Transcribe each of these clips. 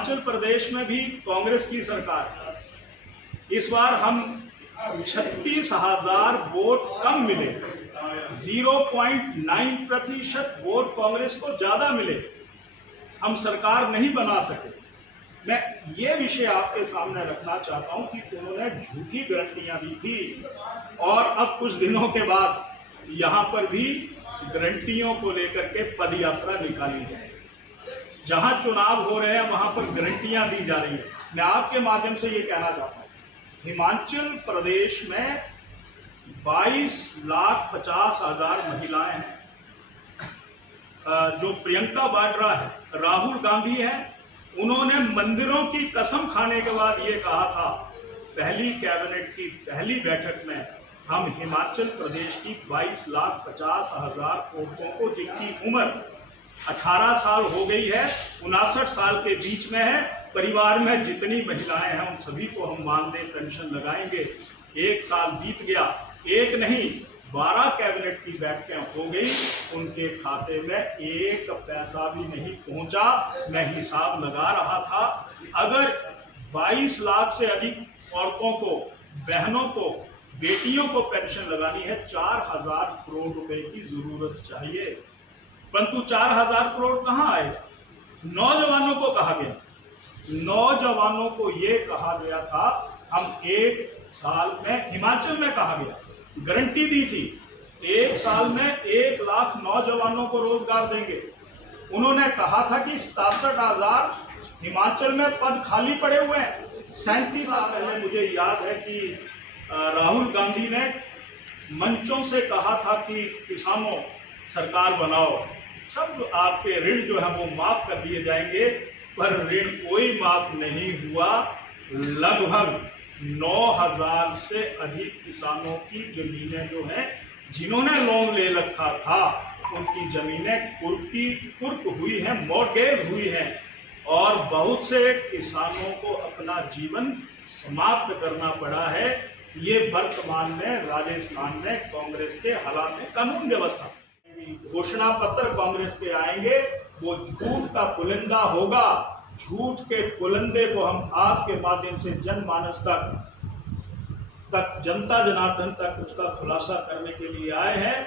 हिमाचल प्रदेश में भी कांग्रेस की सरकार है। इस बार हम 36,000 वोट कम मिले, 0.9% वोट कांग्रेस को ज्यादा मिले, हम सरकार नहीं बना सके। मैं ये विषय आपके सामने रखना चाहता हूं कि उन्होंने झूठी गारंटियां दी थी और अब कुछ दिनों के बाद यहां पर भी गारंटियों को लेकर के पदयात्रा निकाली जाए। जहां चुनाव हो रहे हैं वहां पर गारंटियां दी जा रही है। मैं आपके माध्यम से ये कहना चाहता हूं, हिमाचल प्रदेश में 22,50,000 महिलाएं हैं। जो प्रियंका वाड्रा है, राहुल गांधी है, उन्होंने मंदिरों की कसम खाने के बाद ये कहा था पहली कैबिनेट की पहली बैठक में, हम हिमाचल प्रदेश की 22,50,000 औरतों को, जिनकी उम्र 18 साल हो गई है, 59 साल के बीच में है, परिवार में जितनी महिलाएं हैं उन सभी को हम मानदेय पेंशन लगाएंगे। 1 साल बीत गया, एक नहीं 12 कैबिनेट की बैठकें हो गई, उनके खाते में 1 पैसा भी नहीं पहुंचा। मैं हिसाब लगा रहा था, अगर 22 लाख से अधिक औरतों को, बहनों को, बेटियों को पेंशन लगानी है, 4,000 करोड़ रुपए की जरूरत चाहिए। परंतु 4,000 करोड़ कहां आए? नौजवानों को कहा गया, नौजवानों को ये कहा गया था हम 1 साल में, हिमाचल में कहा गया, गारंटी दी थी 1 साल में 1 लाख नौजवानों को रोजगार देंगे। उन्होंने कहा था कि 67,000 हिमाचल में पद खाली पड़े हुए हैं। 37 साल पहले मुझे याद है कि राहुल गांधी ने मंचों से कहा था कि किसानों सरकार बनाओ, सब आपके ऋण जो है वो माफ कर दिए जाएंगे, पर ऋण कोई माफ नहीं हुआ। लगभग 9,000 से अधिक किसानों की जमीनें जो हैं, जिन्होंने लोन ले रखा था, उनकी जमीनें कुर्क हुई हैं, मॉर्गेज हुई हैं, और बहुत से किसानों को अपना जीवन समाप्त करना पड़ा है। ये वर्तमान में राजस्थान में कांग्रेस के हालात में कानून व्यवस्था, घोषणा पत्र कांग्रेस के आएंगे, वो झूठ का पुलिंदा होगा। झूठ के पुलिंदे को हम आपके माध्यम से जनमानस तक जनता जनार्दन तक उसका खुलासा करने के लिए आए हैं।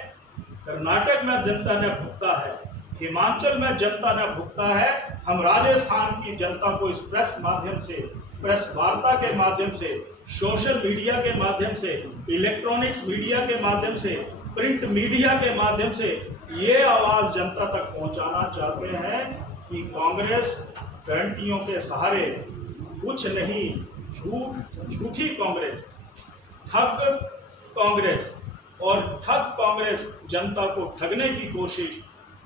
कर्नाटक में जनता ने भुगता है, हिमाचल में जनता ने भुगता है, हम राजस्थान की जनता को इस प्रेस माध्यम से, प्रेस वार्ता के माध्यम से, सोशल मीडिया के माध्यम से, इलेक्ट्रॉनिक्स मीडिया के माध्यम से, प्रिंट मीडिया के माध्यम से ये आवाज जनता तक पहुंचाना चाहते हैं कि कांग्रेस गारंटियों के सहारे कुछ नहीं, झूठी कांग्रेस, ठग कांग्रेस, और ठग कांग्रेस जनता को ठगने की कोशिश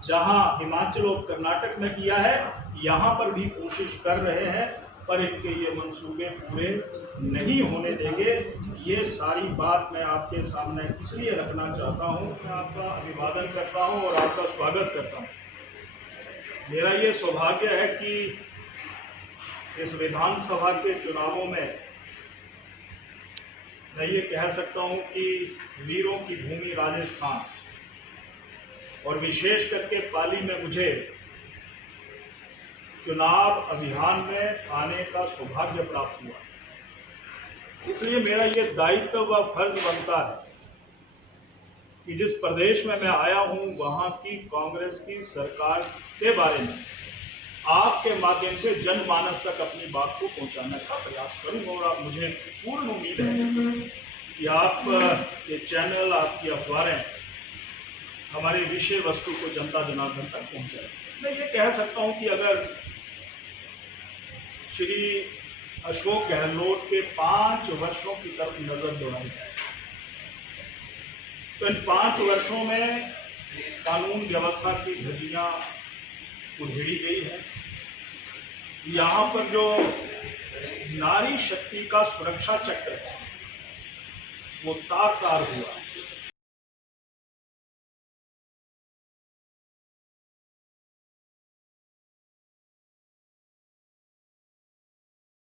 जहां हिमाचल और कर्नाटक में किया है, यहां पर भी कोशिश कर रहे हैं, पर इनके ये मंसूबे पूरे नहीं होने देंगे। ये सारी बात मैं आपके सामने इसलिए रखना चाहता हूं, मैं आपका अभिवादन करता हूं और आपका स्वागत करता हूं। मेरा ये सौभाग्य है कि इस विधानसभा के चुनावों में मैं ये कह सकता हूं कि वीरों की भूमि राजस्थान, और विशेष करके पाली में मुझे चुनाव अभियान में आने का सौभाग्य प्राप्त हुआ। इसलिए मेरा ये दायित्व व फर्ज बनता है कि जिस प्रदेश में मैं आया हूं, वहां की कांग्रेस की सरकार के बारे में आपके माध्यम से जनमानस तक अपनी बात को पहुंचाने का प्रयास करूं। और मुझे पूर्ण उम्मीद है कि आप ये चैनल, आपकी अखबारें हमारी विषय वस्तु को जनता जनार्दन तक पहुंचाए। मैं ये कह सकता हूं कि अगर श्री अशोक गहलोत के 5 वर्षों की तरफ नजर दौड़ाई जाए तो इन 5 वर्षों में कानून व्यवस्था की धज्जियां उधेड़ी गई है। यहाँ पर जो नारी शक्ति का सुरक्षा चक्र है वो तार तार हुआ।